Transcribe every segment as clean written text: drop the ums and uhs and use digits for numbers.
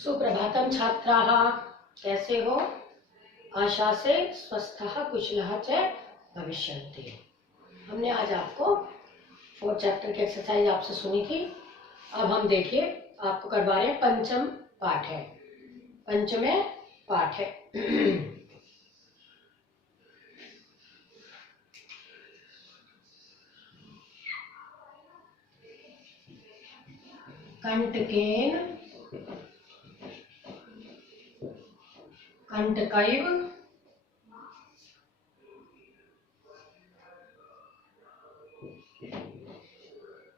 सुप्रभातम छात्राः, कैसे हो? आशा से स्वस्थः कुशलः च भविष्यन्ति। हमने आज आपको 4th चैप्टर की एक्सरसाइज आपसे सुनी थी। अब हम देखिए आपको करवा रहे हैं पंचम पाठ है, पंचमे पाठ है। कंटकेन कंटकैव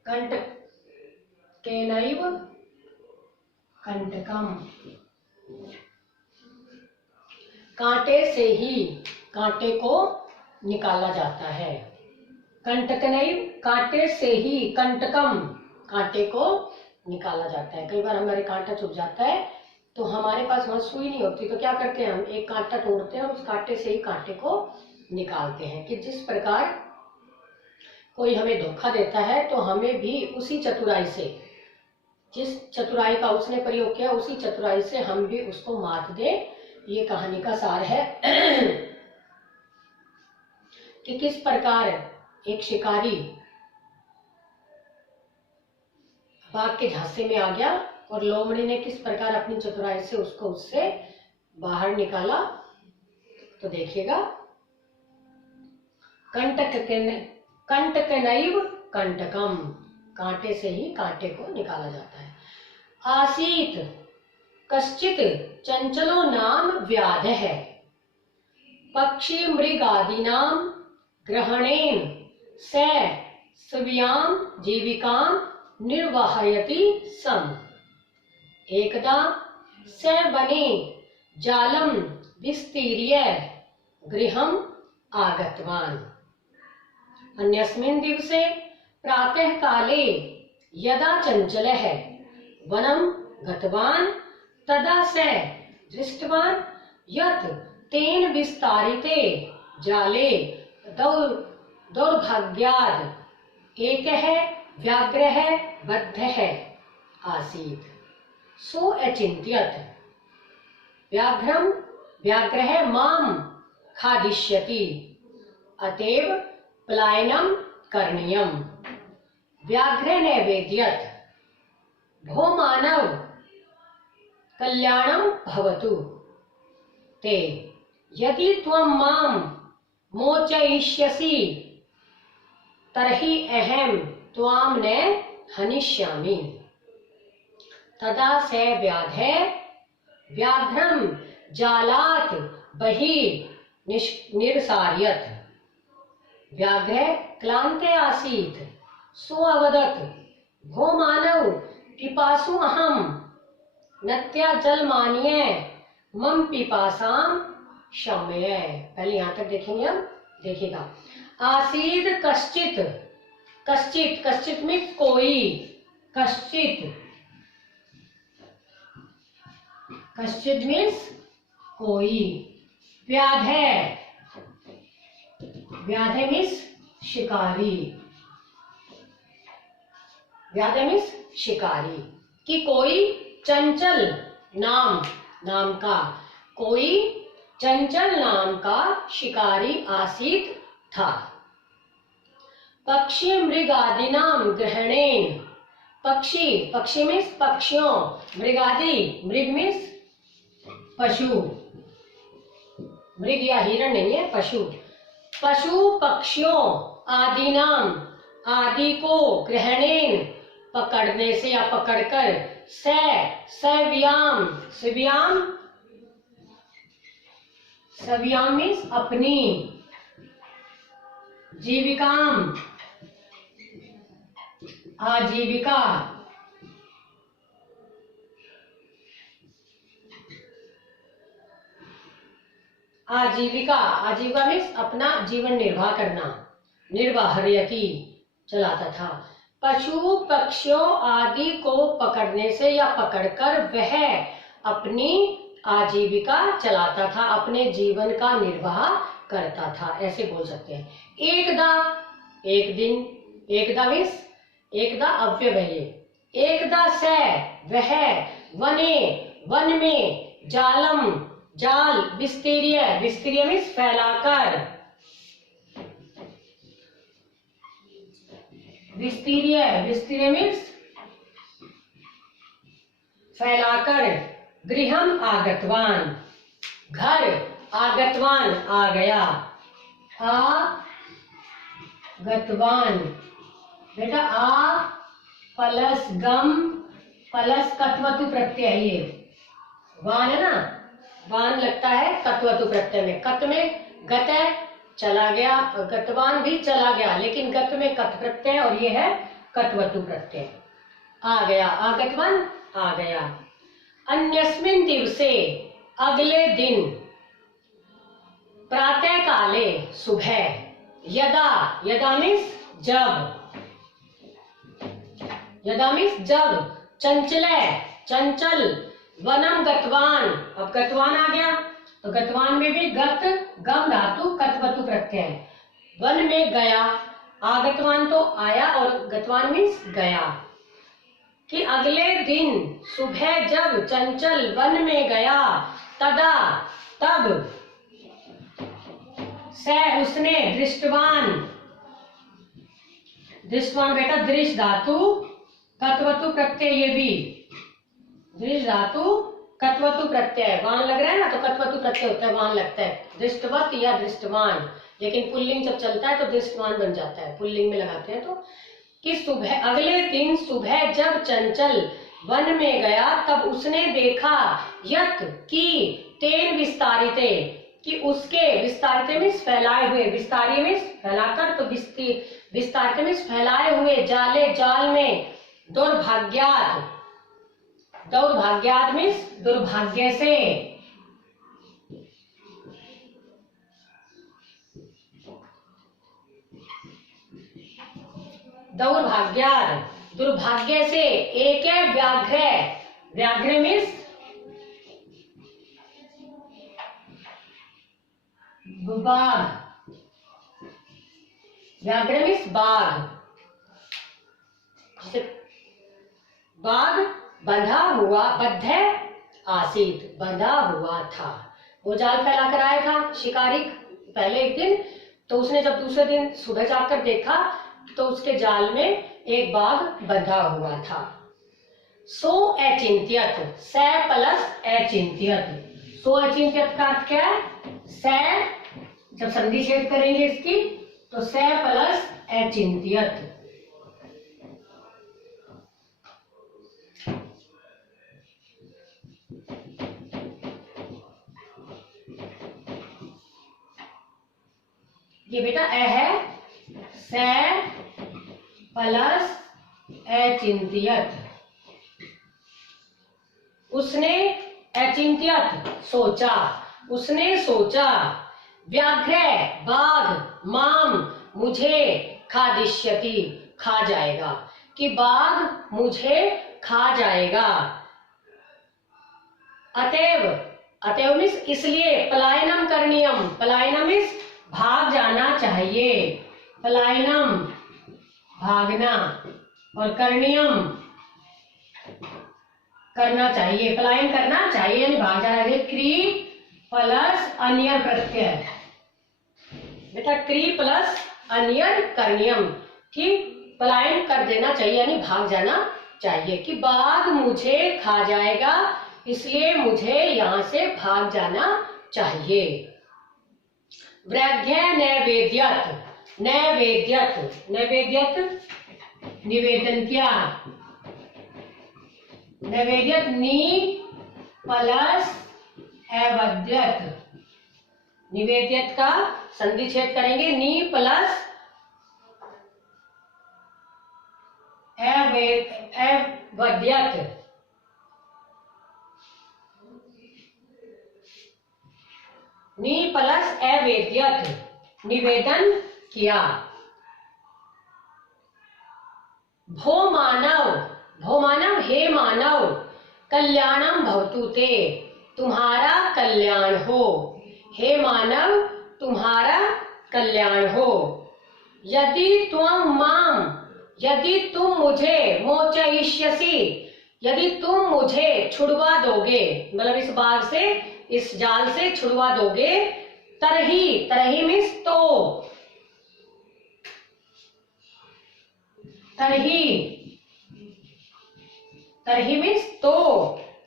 कंटकेनैव कंटकम। कांटे से ही कांटे को निकाला जाता है। कंटकनैव कांटे से ही, कंटकम कांटे को निकाला जाता है। कई बार हमारे कांटा चुभ जाता है तो हमारे पास वहां सुई नहीं होती, तो क्या करते हैं, हम एक कांटा तोड़ते हैं और उस कांटे से ही कांटे को निकालते हैं। कि जिस प्रकार कोई हमें धोखा देता है तो हमें भी उसी चतुराई से, जिस चतुराई का उसने प्रयोग किया उसी चतुराई से हम भी उसको मात दें। ये कहानी का सार है कि किस प्रकार एक शिकारी बाघ के झांसे में आ गया और लोमड़ी ने किस प्रकार अपनी चतुराई से उसको उससे बाहर निकाला। तो देखिएगा, कंटकनैव कंटकम, कांटे से ही कांटे को निकाला जाता है। आसीत कश्चित चंचलो नाम व्याधः है, पक्षी मृगादीनाम ग्रहणेन स स्वीयां जीविकां निर्वाहयति सम। एकदा स वने जालं विस्तीर्य गृहम् आगतवान्। अन्यस्मिन् दिवसे प्रातः काले यदा चंचलः वनं गतवान् तदा स दृष्टवान् यत् तेन विस्तारिते जाले दौर्भाग्यात् एकः व्याघ्रः बद्धः आसीत्। सो अचिन्त्यत् व्याघ्रः मां खादिष्यति, अतएव पलायनं करणीयम्। व्याघ्रः निवेदयत्, भो मानव कल्याणं भवतु ते, यदि त्वं मां मोचयिष्यसि तर्हि अहं त्वां न हनिष्यामि। तदा स व्याघ्रं जालात् बहिः निरसारयत्। व्याघ्रः क्लान्ते आसीत्। सो अवदत्, भो मानव पिपासु अहम्, नत्या जलमानीय मम पिपासां शमय। पहले यहाँ तक देखेंगे, अब देखिएगा। आसीद कश्चित, कश्चित कश्चित में कोई, कश्चित कश्चित मीन्स कोई। व्याधः, व्याधः मीन्स शिकारी, व्याधः मीन्स शिकारी। कि कोई चंचल नाम, नाम का, कोई चंचल नाम का शिकारी आसीत था। पक्षी मृगादीनाम ग्रहणेन, पक्षी, पक्षी मीन्स पक्षियों, मृगादि, मृग मीन्स पशु, मृग या हिरण नहीं है, पशु, पशु पक्षियों, आदीनाम आदि को, ग्रहणेन पकड़ने से या पकड़कर, सव्याम, सव्याम, सव्याम मीन्स अपनी, जीविकाम आजीविका, आजीविका, आजीविका मीन्स अपना जीवन निर्वाह करना, निर्वाहयति चलाता था। पशु पक्षियों आदि को पकड़ने से या पकड़कर वह अपनी आजीविका चलाता था, अपने जीवन का निर्वाह करता था, ऐसे बोल सकते हैं। एकदा, एक दिन, एकदा मीन्स एकदा अव्यय है। एकदा स वह वने वन में, जालम जाल, विस्तीर्य, विस्तीर्य मीन्स फैलाकर, विस्तीर्य, विस्तीर्य मीन्स फैलाकर, गृहम आगतवान, घर, आगतवान आ गया, आगतवान, बेटा आ प्लस गम प्लस कत्वतु प्रत्यय, ये वान है ना, वान लगता है कत्वतु प्रत्यय में, कत में गत है, चला गया, गतवान भी चला गया, लेकिन गत में कत प्रत्यय और ये है कत्वतु प्रत्यय, आ गया, आगतवान आ गया। अन्यस्मिन् दिवसे, अगले दिन, प्रातः काले, सुबह, यदा, यदा मीन्स जब, यदा मीन्स जब, चंचल, चंचल, वनम गतवान, अब गतवान आ गया, तो गतवान में भी गत गम धातु कत्वतु प्रत्यय, वन में गया, आगतवान तो आया और गतवान मीन्स गया, कि अगले दिन सुबह जब चंचल वन में गया, तदा तब, स उसने, दृष्टवान, दृष्टवान बेटा दृष्ट धातु कत्वतु प्रत्यय, ये भी दृष्ट धातु कत्वतु प्रत्यय, वान लग रहा है ना तो कत्वतु प्रत्यय होता है, वान लगता है, दृष्टवत या दृष्टवान, लेकिन पुल्लिंग जब चलता है तो दृष्टवान बन जाता है, पुल्लिंग में लगाते हैं तो, कि सुबह, अगले दिन सुबह जब चंचल वन में गया, तब उसने देखा, यत की, तेन विस्तारिते, कि उसके, विस्तारिते मीन्स फैलाए हुए, विस्तारी मीन्स फैलाकर, तो विस्तारिते मीन्स फैलाए हुए, जाले जाल में, दुर्भाग्यात, दौर्भाग्यात मीन्स दुर्भाग्य से, दौर्भाग्यात, दुर्भाग्य से, एक व्याघ्र, व्याघ्र मीन्स बाघ, व्याघ्र मीन्स बाघ, बाघ बंधा हुआ, बद्ध आसीत, बंधा हुआ था, वो जाल फैला कर आया था शिकारी पहले एक दिन, तो उसने जब दूसरे दिन सुबह जाकर देखा तो उसके जाल में एक बाघ बंधा हुआ था। सो अचिंत्यत, स प्लस अचिंत्यत, सो अचिंत्यत का अर्थ क्या है, स, जब संधि छेद करेंगे इसकी तो स प्लस अचिंत्यत, ये बेटा अ है, स प्लस अचिंत्यत, उसने, अचिंत्यत सोचा, उसने सोचा, व्याघ्र बाघ, माम मुझे, खादिष्यति खा जाएगा, कि बाघ मुझे खा जाएगा, अतएव, अतएव मीन्स इसलिए, पलायनम करणीयम, पलायनम मीन्स भाग जाना चाहिए, पलायनम भागना, और करणीयम करना चाहिए, पलायन करना चाहिए यानी भाग जाना चाहिए, क्री प्लस अनियर प्रत्यय, बेटा क्री प्लस अनियर करणीयम, कि पलायन कर देना चाहिए यानी भाग जाना चाहिए, कि बाघ मुझे खा जाएगा इसलिए मुझे यहाँ से भाग जाना चाहिए। व्याघ्र नैवेद्यत, नैवेद्यत, नैवेद्यत निवेदन किया, नैवेद्यत, नी प्लस अवद्यत, निवेद्यत का संधि छेद करेंगे, नी प्लस अवद्यत, नी प्लस अवेद्यत, निवेदन किया। भो मानव, भो मानव, हे मानव, कल्याणम भवतु ते, तुम्हारा कल्याण हो, हे मानव तुम्हारा कल्याण हो। यदि त्वं माम, यदि तुम मुझे, मोचयिष्यसि, यदि तुम मुझे छुड़वा दोगे, मतलब इस बाग से, इस जाल से छुड़वा दोगे, तरही, तरही मीन्स तो, तरही, तरही मीन्स तो,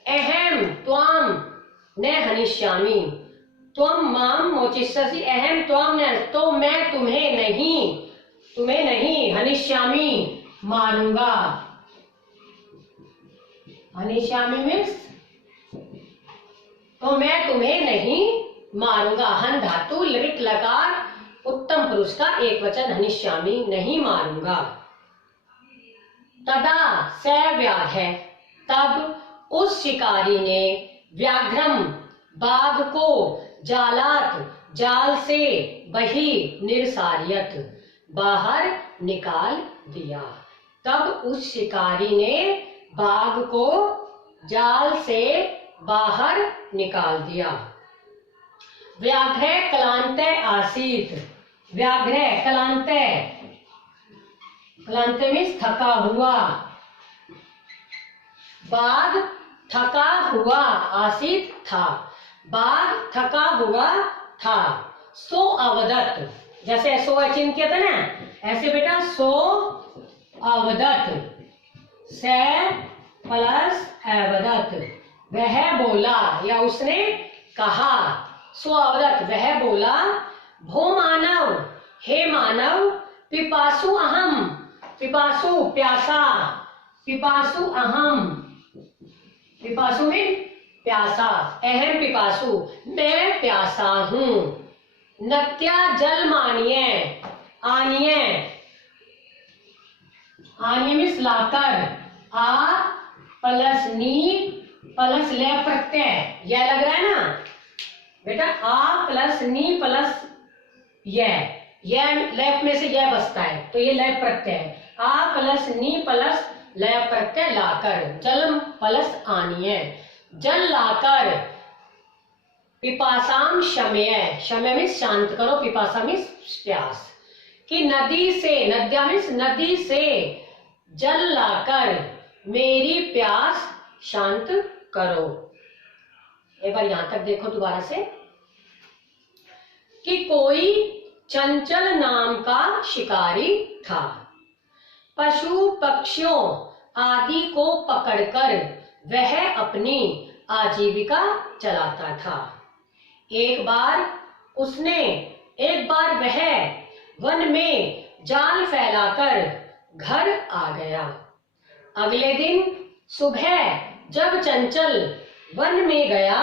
अहम त्वाम न हनिष्यामि, त्वम माम मोचिष्यसि, अहम त्वाम न, तो मैं तुम्हें नहीं हनिष्यामि मारूंगा। हनिष्यामि मीन्स तो मैं तुम्हें नहीं मारूंगा। हन धातु, लिट लकार, उत्तम पुरुष का एक वचन, हनिष्यामि नहीं मारूंगा। तदा स व्याघ्र है, तब उस शिकारी ने, व्याघ्रम बाघ को, जालात जाल से, बही निरसारियत बाहर निकाल दिया। तब उस शिकारी ने बाघ को जाल से बाहर निकाल दिया। व्याघ्र क्लांते आसीत, व्याघ्र क्लांते, क्लांते मीन्स थका हुआ, बाघ थका हुआ, आसीत था, बाघ थका हुआ था। सो अवदत, जैसे सो अचिंत्य था ना, ऐसे बेटा सो अवदत, से प्लस अवदत, वह बोला या उसने कहा। सो अवदत, वह बोला, भो मानव, हे मानव, पिपासु अहम, पिपासु प्यासा, पिपासु अहम, पिपासु में प्यासा, अहम पिपासु मैं प्यासा हूं। नत्या जल मानिए, आनिए, आनिए मीन्स लाकर, आ प्लस नी प्लस ले प्रत्यय, यह लग रहा है ना बेटा, आ प्लस नी प्लस यह लेफ्ट में से यह बसता है तो ये लय प्रत्यय है। आ प्लस नी प्लस लय प्रत्यय लाकर, जल प्लस आनिय, जल लाकर, पिपासाम शमय, शमय मीन्स शांत करो, पिपासा मीन्स प्यास, कि नदी से, नद्या मीन्स नदी से, जल लाकर मेरी प्यास शांत करो। एक बार यहां तक देखो दोबारा से, कि कोई चंचल नाम का शिकारी था, पशु पक्षियों आदि को पकड़कर वह अपनी आजीविका चलाता था। एक बार वह वन में जाल फैलाकर घर आ गया। अगले दिन सुबह जब चंचल वन में गया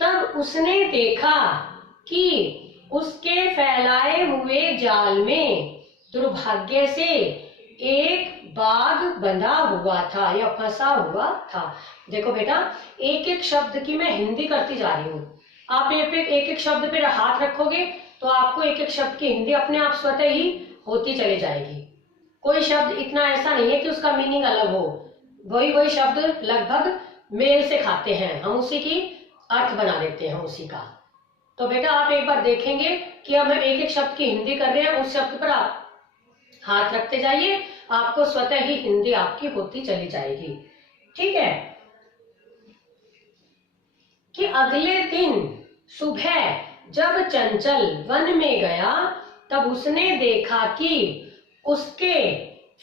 तब उसने देखा कि उसके फैलाए हुए जाल में दुर्भाग्य से एक बाघ बंधा हुआ था या फंसा हुआ था। देखो बेटा, एक एक शब्द की मैं हिंदी करती जा रही हूँ। आप एक एक शब्द पे हाथ रखोगे तो आपको एक एक शब्द की हिंदी अपने आप स्वतः ही होती चली जाएगी। कोई शब्द इतना ऐसा नहीं है कि उसका मीनिंग अलग हो, वही शब्द लगभग मेल से खाते हैं, हम उसी की अर्थ बना देते हैं उसी का। तो बेटा आप एक बार देखेंगे कि अब हम एक एक शब्द की हिंदी कर रहे हैं, उस शब्द पर आप हाथ रखते जाइए, आपको स्वतः ही हिंदी आपकी होती चली जाएगी। ठीक है। कि अगले दिन सुबह जब चंचल वन में गया तब उसने देखा कि उसके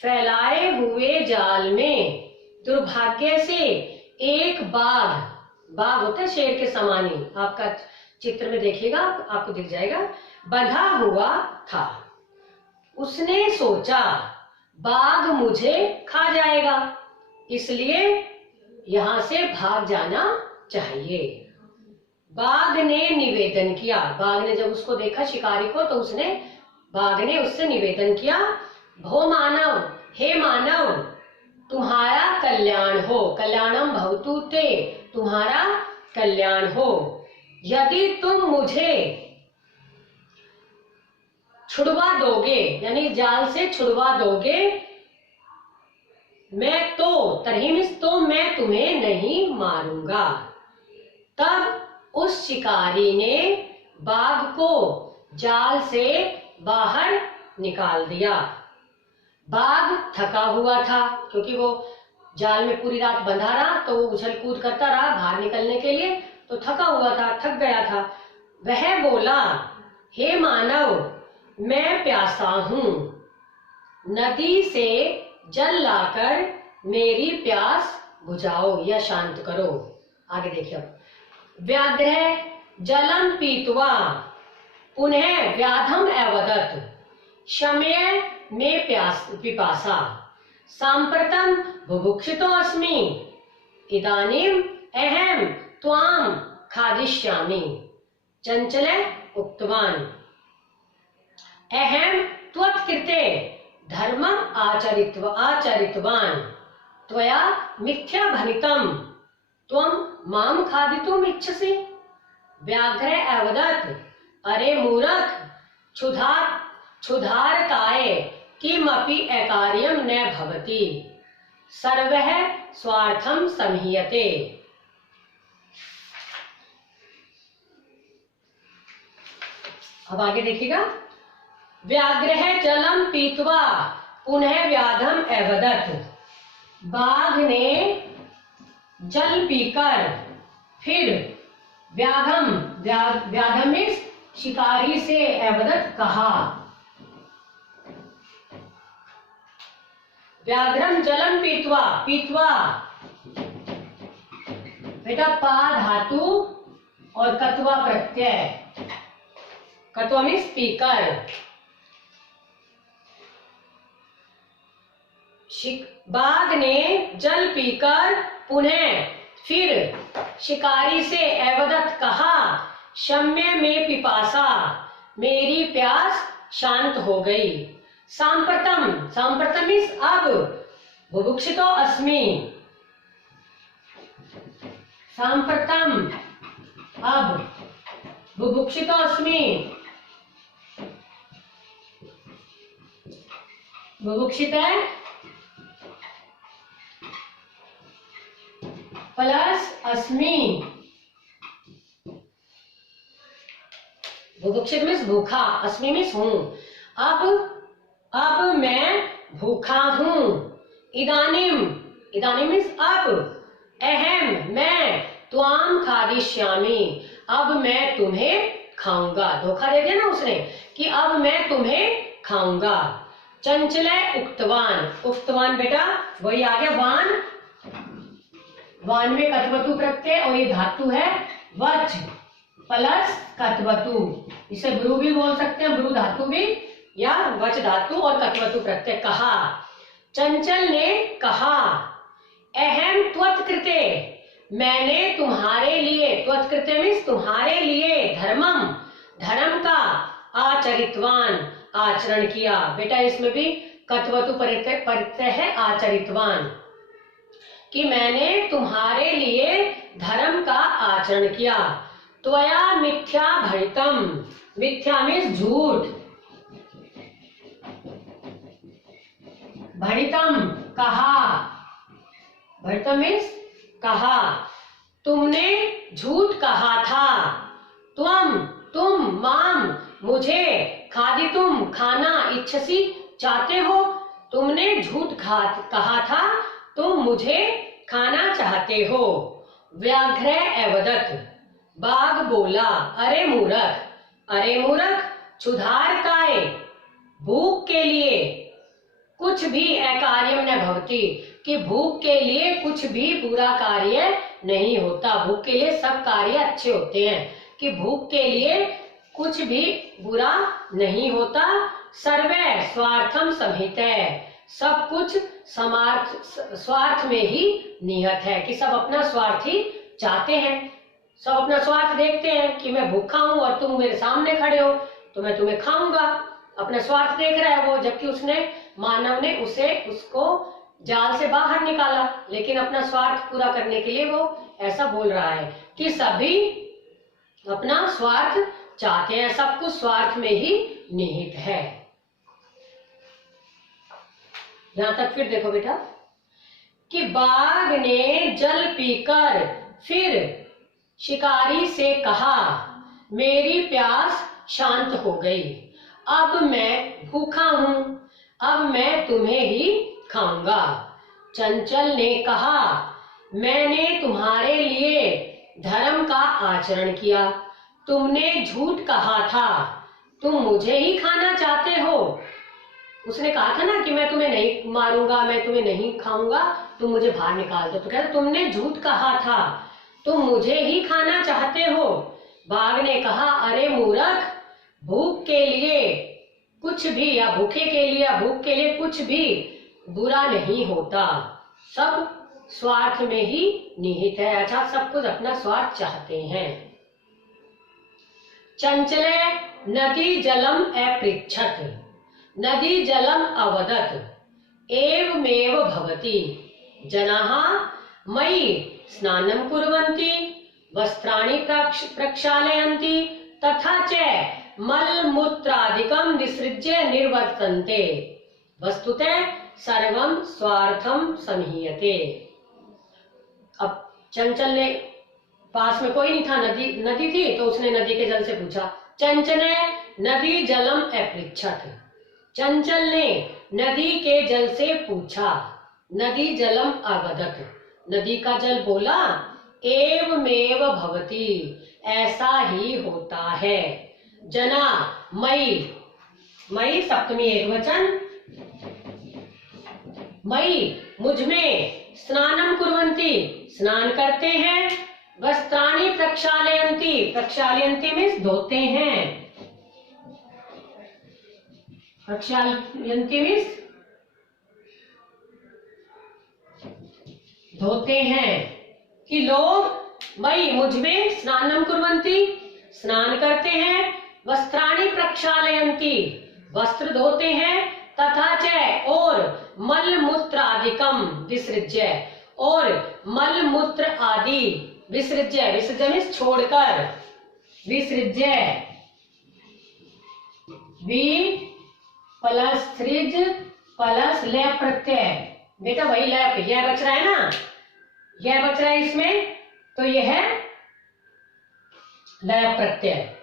फैलाए हुए जाल में दुर्भाग्य से एक बाघ होता है शेर के समान ही, आपका चित्र में देखिएगा आपको दिख जाएगा, बंधा हुआ था। उसने सोचा बाघ मुझे खा जाएगा, इसलिए यहां से भाग जाना चाहिए। बाघ ने निवेदन किया, बाघ ने जब उसको देखा शिकारी को तो बाघ ने उससे निवेदन किया, भो मानव, हे मानव, तुम्हारा कल्याण हो, कल्याणम भवतु ते, तुम्हारा कल्याण हो। यदि तुम मुझे छुड़वा दोगे, यानी जाल से छुड़वा दोगे, मैं तो मैं तुम्हें नहीं मारूंगा। तब उस शिकारी ने बाघ को जाल से बाहर निकाल दिया। बाघ थका हुआ था क्योंकि वो जाल में पूरी रात बंधा रहा तो वो उछल कूद करता रहा बाहर निकलने के लिए, तो थका हुआ था, थक गया था। वह बोला, हे मानव मैं प्यासा हूं, नदी से जल लाकर मेरी प्यास बुझाओ या शांत करो। आगे देखिए अब, व्याघ्र जलम पीत्वा पुनः व्याधम अवदत्, शमय में प्यास पिपासा, सांप्रतम बुभुक्षितो अस्मि, इदानीम अहम त्वाम खादिष्यामि। चंचल उक्तवान, अहम त्वत्कृते धर्मम आचरितवान, त्वया मिथ्या भनितम, त्वं माम खादितुम इच्छसि। व्याघ्र अवदत्, अरे मूर्ख, क्षुधार्ताय किमपि अकार्यं न भवति, सर्वः स्वार्थं संहीयते। अब आगे देखिएगा, व्याघ्र जलम पीत्वा पुनः व्याधम अवदत्, बाघ ने जल पीकर फिर व्याघ्रम में शिकारी से अवदत् कहा। व्याघ्रम जलम पीत्वा, पीत्वा बेटा पा धातु और कत्वा प्रत्यय, कत्वा मीन्स पीकर। बाघ ने जल पीकर पुनः फिर शिकारी से अवदत् कहा, शम्य में पिपासा, मेरी प्यास शांत हो गई। सांप्रतम, सांप्रतम मीन्स अब, बुभुक्षितो अस्मि, सांप्रतम अब, बुभुक्षितो अस्मि, बुभुक्षित है प्लस अस्मि, बुभुक्षित मीन्स भूखा, अस्मि मीन्स हूं, अब मैं भूखा हूं। इदानीम, इदानीम मीन्स अब, अहम मैं, त्वाम खादिष्यामि, अब मैं तुम्हें खाऊंगा। धोखा दे दिया ना उसने कि अब मैं तुम्हें खाऊंगा। चंचल उक्तवान, उक्तवान बेटा वही आ गया वान, वान में कत्वतु प्रत्यय और ये धातु है वच प्लस कत्वतु, इसे ब्रू भी बोल सकते हैं, ब्रू धातु भी या वच धातु और कत्वतु प्रत्यय। कहा, चंचल ने कहा, अहम त्वत्कृते, मैंने तुम्हारे लिए, त्वत्कृते मीन्स तुम्हारे लिए, धर्मम, धर्म का, आचरितवान, आचरण किया। बेटा इसमें भी कत्वतु प्रत्यय है आचरितवान, कि मैंने तुम्हारे लिए धर्म का आचरण किया। त्वया मिथ्या भणितम, मिथ्या मीन्स झूठ, भणितम कहा, भणितम मीन्स कहा, तुमने झूठ कहा था। तुम माम, मुझे, खादितुम खाना, इच्छसी चाहते हो, तुमने झूठ कहा था, तुम मुझे खाना चाहते हो। व्याघ्र अवदत्, बाघ बोला, अरे मूर्ख, अरे मूर्ख, क्षुधार्ताय, भूख के लिए, कुछ भी अकार्यम न भवति, कि भूख के लिए कुछ भी बुरा कार्य नहीं होता, भूख के लिए सब कार्य अच्छे होते हैं, कि भूख के लिए कुछ भी बुरा नहीं होता। सर्वे स्वार्थम संहितः, सब कुछ स्वार्थ में ही निहित है, कि सब अपना स्वार्थ ही चाहते हैं, सब अपना स्वार्थ देखते हैं कि मैं भूखा हूं और तुम मेरे सामने खड़े हो तो मैं तुम्हें खाऊंगा। अपना स्वार्थ देख रहा है वो, जबकि उसने, मानव ने उसको जाल से बाहर निकाला, लेकिन अपना स्वार्थ पूरा करने के लिए वो ऐसा बोल रहा है कि सभी अपना स्वार्थ चाहते हैं, सब कुछ स्वार्थ में ही निहित है। यहां तक फिर देखो बेटा, कि बाघ ने जल पीकर फिर शिकारी से कहा, मेरी प्यास शांत हो गई, अब मैं भूखा हूं, अब मैं तुम्हें ही खाऊंगा। चंचल ने कहा, मैंने तुम्हारे लिए धर्म का आचरण किया, तुमने झूठ कहा था, तुम मुझे ही खाना चाहते हो। उसने कहा था ना कि मैं तुम्हें नहीं मारूंगा, मैं तुम्हें नहीं खाऊंगा, तुम मुझे बाहर निकाल दो। तो कहता तुमने झूठ कहा था, तुम मुझे ही खाना चाहते हो। बाघ ने कहा, अरे मूर्ख, भूख के लिए कुछ भी या भूखे के लिए या भूख के लिए कुछ भी बुरा नहीं होता, सब स्वार्थ में ही निहित है। अच्छा, सब कुछ अपना स्वार्थ चाहते हैं। चंचले नदी जलम अपृच्छत, नदी जलम अवदत्, एवमेव भवति, जनाः मयि स्नानं कुर्वन्ति, वस्त्राणि प्रक्षालयन्ति, तथा च मलमूत्रादिकं विसृज्य निर्वर्तन्ते, वस्तुतः सर्वं स्वार्थं समीयते। अब चंचल ने, पास में कोई नहीं था, नदी थी, तो उसने नदी के जल से पूछा। चंचले नदी जलम अपृच्छत, चंचल ने नदी के जल से पूछा। नदी जलम अवदत्, नदी का जल बोला, एवमेव भवति, ऐसा ही होता है। जना मई, मई सप्तमी एकवचन, मई मुझमें, स्नानम कुर्वन्ति स्नान करते हैं, वस्त्राणि प्रक्षालयन्ति, प्रक्षालयन्ति मीन्स धोते हैं, प्रक्षालयन्ति मीन्स धोते हैं। कि लोग मई मुझमें, स्नानम कुर्वन्ति स्नान करते हैं, वस्त्राणि प्रक्षालयन्ति वस्त्र धोते हैं, तथा च और मल मूत्र आदिकम विसृज्य, और मल मूत्र आदि विसृज्य, विसृज्य मीन्स छोड़कर, विसृज्य वि प्लस सृज प्लस लय प्रत्यय, बेटा वही लय, यह बच रहा है ना, यह बच रहा है इसमें, तो यह है लय प्रत्यय।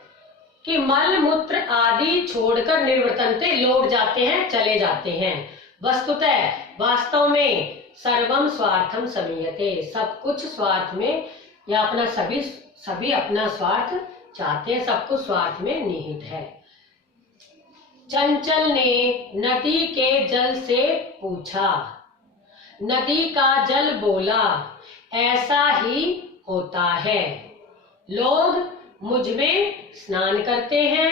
कि मल मूत्र आदि छोड़कर निर्वर्तन्ते, लौट जाते हैं, चले जाते हैं। वस्तुतः वास्तव में सर्वम स्वार्थम समीयते, सब कुछ स्वार्थ में या अपना सभी अपना स्वार्थ चाहते हैं, सब कुछ स्वार्थ में निहित है। चंचल ने नदी के जल से पूछा, नदी का जल बोला, ऐसा ही होता है। लोग मुझमें स्नान करते हैं,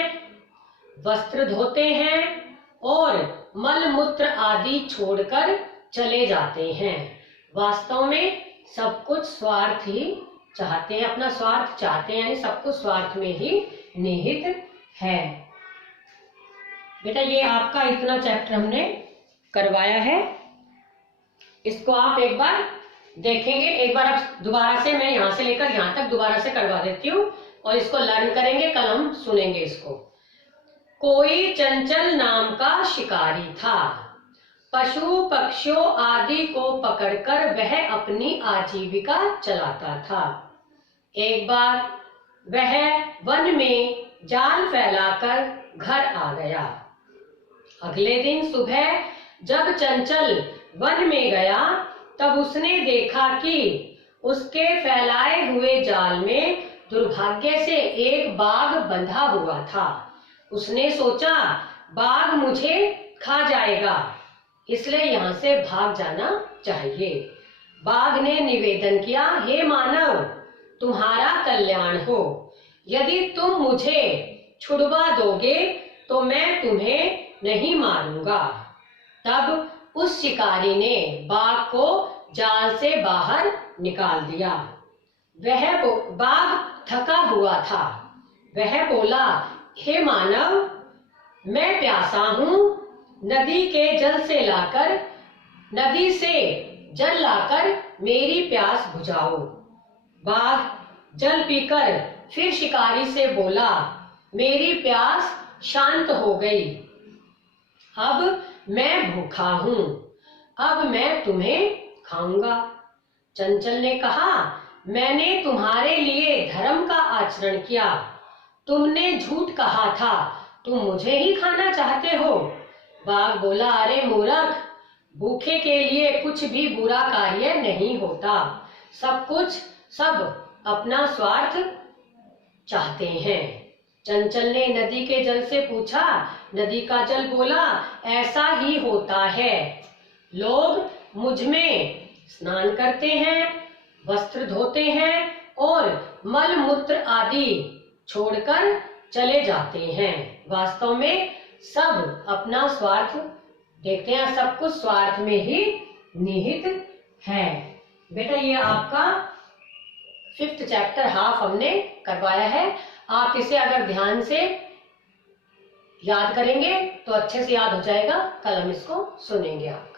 वस्त्र धोते हैं और मल मूत्र आदि छोड़कर चले जाते हैं। वास्तव में सब कुछ स्वार्थ ही चाहते हैं, अपना स्वार्थ चाहते हैं, यानी सब कुछ स्वार्थ में ही निहित है। बेटा ये आपका इतना चैप्टर हमने करवाया है, इसको आप एक बार देखेंगे, एक बार आप दोबारा से, मैं यहाँ से लेकर यहाँ तक दोबारा से करवा देती हूँ और इसको लर्न करेंगे, कल हम सुनेंगे इसको। कोई चंचल नाम का शिकारी था, पशु पक्षियों आदि को पकड़कर वह अपनी आजीविका चलाता था। एक बार वह वन में जाल फैलाकर घर आ गया। अगले दिन सुबह जब चंचल वन में गया, तब उसने देखा कि उसके फैलाए हुए जाल में दुर्भाग्य से एक बाघ बंधा हुआ था। उसने सोचा बाघ मुझे खा जाएगा, इसलिए यहाँ से भाग जाना चाहिए। बाघ ने निवेदन किया, हे मानव, तुम्हारा कल्याण हो, यदि तुम मुझे छुड़वा दोगे तो मैं तुम्हें नहीं मारूंगा। तब उस शिकारी ने बाघ को जाल से बाहर निकाल दिया। वह बाघ थका हुआ था। वह बोला, हे मानव, मैं प्यासा हूँ, नदी से जल लाकर मेरी प्यास बुझाओ। बाघ जल पीकर फिर शिकारी से बोला, मेरी प्यास शांत हो गई, अब मैं भूखा हूँ, अब मैं तुम्हें खाऊंगा। चंचल ने कहा, मैंने तुम्हारे लिए धर्म का आचरण किया, तुमने झूठ कहा था, तुम मुझे ही खाना चाहते हो। बाघ बोला, अरे मूर्ख, भूखे के लिए कुछ भी बुरा कार्य नहीं होता। सब अपना स्वार्थ चाहते हैं। चंचल ने नदी के जल से पूछा। नदी का जल बोला, ऐसा ही होता है। लोग मुझ में स्नान करते हैं, वस्त्र धोते हैं और मल मूत्र आदि छोड़कर चले जाते हैं। वास्तव में सब अपना स्वार्थ देखते हैं, सब कुछ स्वार्थ में ही निहित है। बेटा ये आपका 5th चैप्टर हाफ हमने करवाया है। आप इसे अगर ध्यान से याद करेंगे तो अच्छे से याद हो जाएगा। कल हम इसको सुनेंगे आपका।